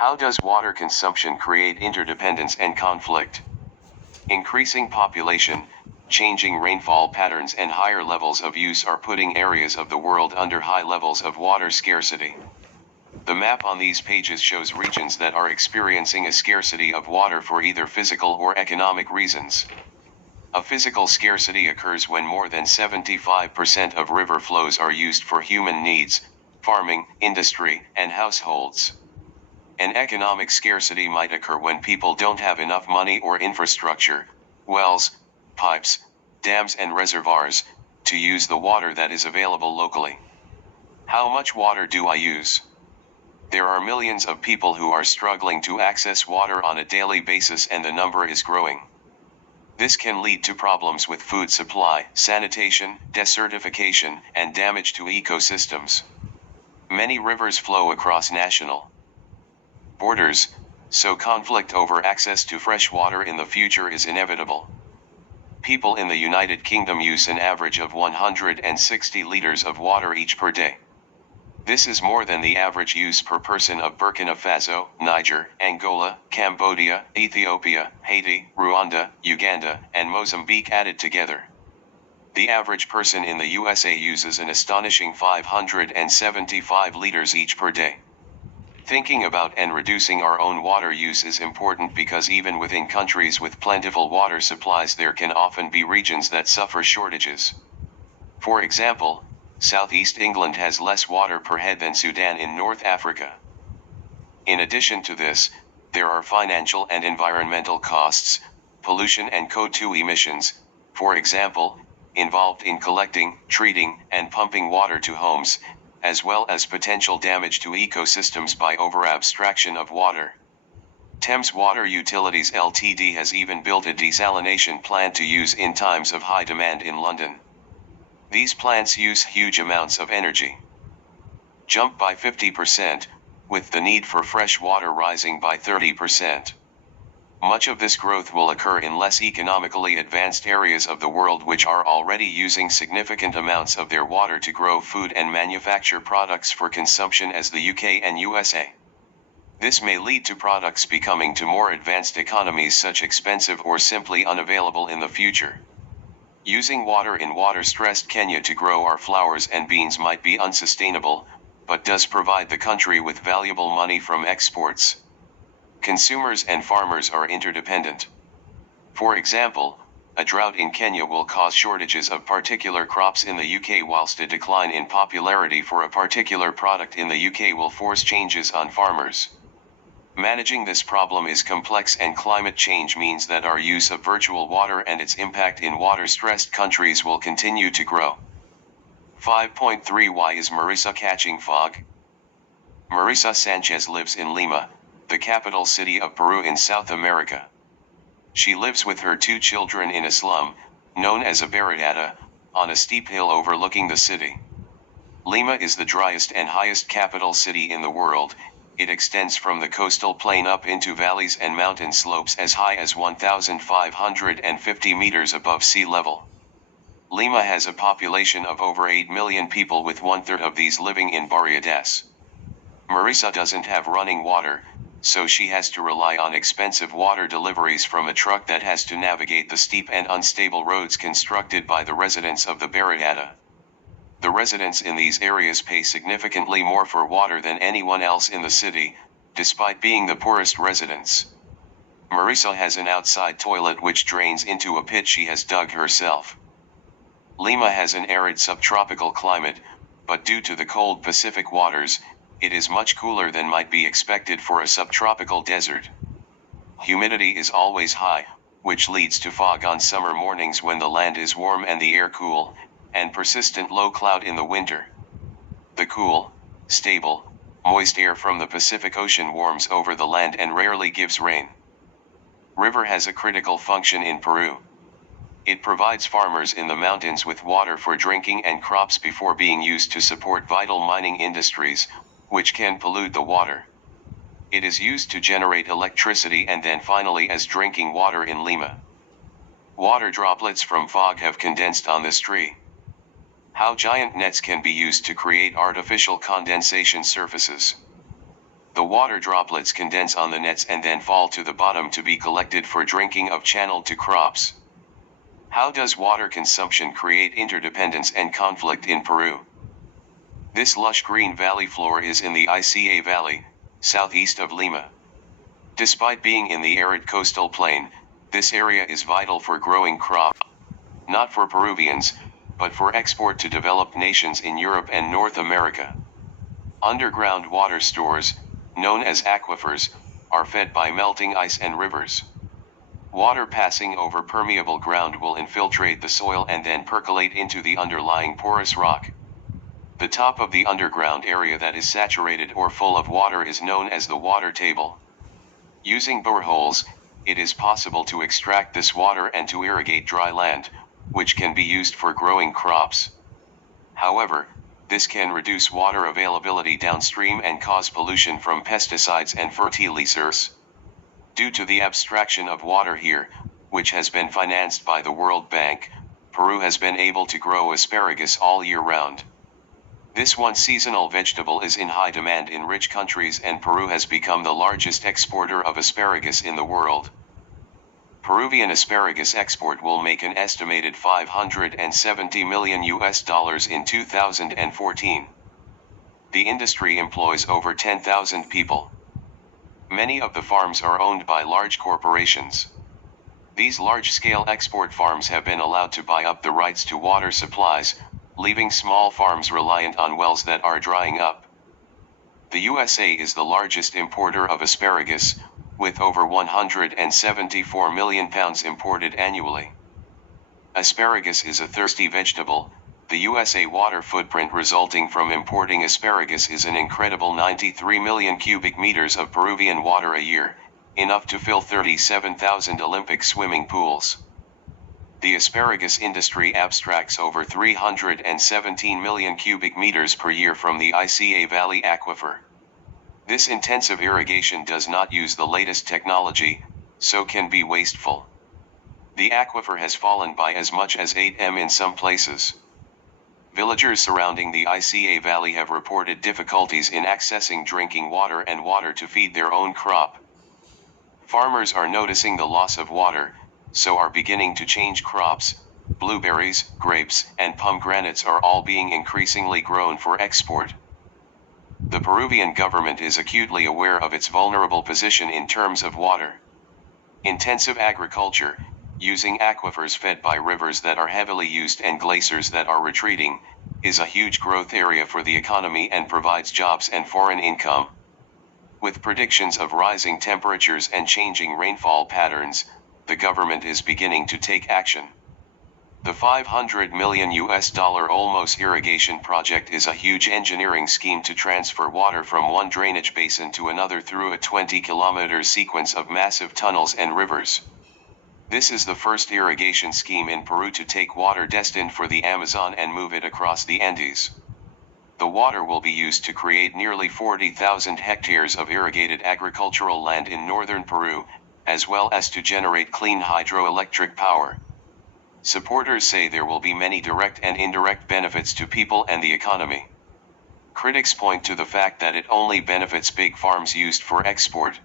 How does water consumption create interdependence and conflict? Increasing population, changing rainfall patterns and higher levels of use are putting areas of the world under high levels of water scarcity. The map on these pages shows regions that are experiencing a scarcity of water for either physical or economic reasons. A physical scarcity occurs when more than 75% of river flows are used for human needs, farming, industry, and households. An economic scarcity might occur when people don't have enough money or infrastructure, wells, pipes, dams and reservoirs, to use the water that is available locally. How much water do I use? There are millions of people who are struggling to access water on a daily basis, and the number is growing. This can lead to problems with food supply, sanitation, desertification, and damage to ecosystems. Many rivers flow across national borders, so conflict over access to fresh water in the future is inevitable. People in the United Kingdom use an average of 160 liters of water each per day. This is more than the average use per person of Burkina Faso, Niger, Angola, Cambodia, Ethiopia, Haiti, Rwanda, Uganda, and Mozambique added together. The average person in the USA uses an astonishing 575 liters each per day. Thinking about and reducing our own water use is important because even within countries with plentiful water supplies there can often be regions that suffer shortages. For example, Southeast England has less water per head than Sudan in North Africa. In addition to this, there are financial and environmental costs, pollution and CO2 emissions, for example, involved in collecting, treating, and pumping water to homes, as well as potential damage to ecosystems by over-abstraction of water. Thames Water Utilities Ltd has even built a desalination plant to use in times of high demand in London. These plants use huge amounts of energy. Jump by 50%, with the need for fresh water rising by 30%. Much of this growth will occur in less economically advanced areas of the world which are already using significant amounts of their water to grow food and manufacture products for consumption as the UK and USA. This may lead to products becoming to more advanced economies such expensive or simply unavailable in the future. Using water in water-stressed Kenya to grow our flowers and beans might be unsustainable, but does provide the country with valuable money from exports. Consumers and farmers are interdependent. For example, a drought in Kenya will cause shortages of particular crops in the UK, whilst a decline in popularity for a particular product in the UK will force changes on farmers. Managing this problem is complex, and climate change means that our use of virtual water and its impact in water-stressed countries will continue to grow. 5.3 Why is Marisa catching fog? Marisa Sanchez lives in Lima, the capital city of Peru in South America. She lives with her 2 children in a slum, known as a barriada, on a steep hill overlooking the city. Lima is the driest and highest capital city in the world. It extends from the coastal plain up into valleys and mountain slopes as high as 1,550 meters above sea level. Lima has a population of over 8 million people, with 1/3 of these living in barriadas. Marisa doesn't have running water, so she has to rely on expensive water deliveries from a truck that has to navigate the steep and unstable roads constructed by the residents of the barriada. The residents in these areas pay significantly more for water than anyone else in the city, despite being the poorest residents. Marisa has an outside toilet which drains into a pit she has dug herself. Lima has an arid subtropical climate, but due to the cold Pacific waters, it is much cooler than might be expected for a subtropical desert. Humidity is always high, which leads to fog on summer mornings when the land is warm and the air cool, and persistent low cloud in the winter. The cool, stable, moist air from the Pacific Ocean warms over the land and rarely gives rain. River has a critical function in Peru. It provides farmers in the mountains with water for drinking and crops before being used to support vital mining industries, which can pollute the water. It is used to generate electricity and then finally as drinking water in Lima. Water droplets from fog have condensed on this tree. How giant nets can be used to create artificial condensation surfaces. The water droplets condense on the nets and then fall to the bottom to be collected for drinking of channeled to crops. How does water consumption create interdependence and conflict in Peru? This lush green valley floor is in the Ica Valley, southeast of Lima. Despite being in the arid coastal plain, this area is vital for growing crop, not for Peruvians, but for export to developed nations in Europe and North America. Underground water stores, known as aquifers, are fed by melting ice and rivers. Water passing over permeable ground will infiltrate the soil and then percolate into the underlying porous rock. The top of the underground area that is saturated or full of water is known as the water table. Using boreholes, it is possible to extract this water and to irrigate dry land, which can be used for growing crops. However, this can reduce water availability downstream and cause pollution from pesticides and fertilizers. Due to the abstraction of water here, which has been financed by the World Bank, Peru has been able to grow asparagus all year round. This one seasonal vegetable is in high demand in rich countries, and Peru has become the largest exporter of asparagus in the world. Peruvian asparagus export will make an estimated $570 million in 2014. The industry employs over 10,000 people. Many of the farms are owned by large corporations. These large-scale export farms have been allowed to buy up the rights to water supplies, leaving small farms reliant on wells that are drying up. The USA is the largest importer of asparagus, with over 174 million pounds imported annually. Asparagus is a thirsty vegetable. The USA water footprint resulting from importing asparagus is an incredible 93 million cubic meters of Peruvian water a year, enough to fill 37,000 Olympic swimming pools. The asparagus industry abstracts over 317 million cubic meters per year from the Ica Valley aquifer. This intensive irrigation does not use the latest technology, so can be wasteful. The aquifer has fallen by as much as 8 m in some places. Villagers surrounding the Ica Valley have reported difficulties in accessing drinking water and water to feed their own crop. Farmers are noticing the loss of water, so are beginning to change crops. Blueberries, grapes, and pomegranates are all being increasingly grown for export. The Peruvian government is acutely aware of its vulnerable position in terms of water. Intensive agriculture, using aquifers fed by rivers that are heavily used and glaciers that are retreating, is a huge growth area for the economy and provides jobs and foreign income. With predictions of rising temperatures and changing rainfall patterns, the government is beginning to take action. The $500 million Olmos irrigation project is a huge engineering scheme to transfer water from one drainage basin to another through a 20-kilometer sequence of massive tunnels and rivers. This is the first irrigation scheme in Peru to take water destined for the Amazon and move it across the Andes. The water will be used to create nearly 40,000 hectares of irrigated agricultural land in northern Peru, as well as to generate clean hydroelectric power. Supporters say there will be many direct and indirect benefits to people and the economy. Critics point to the fact that it only benefits big farms used for export.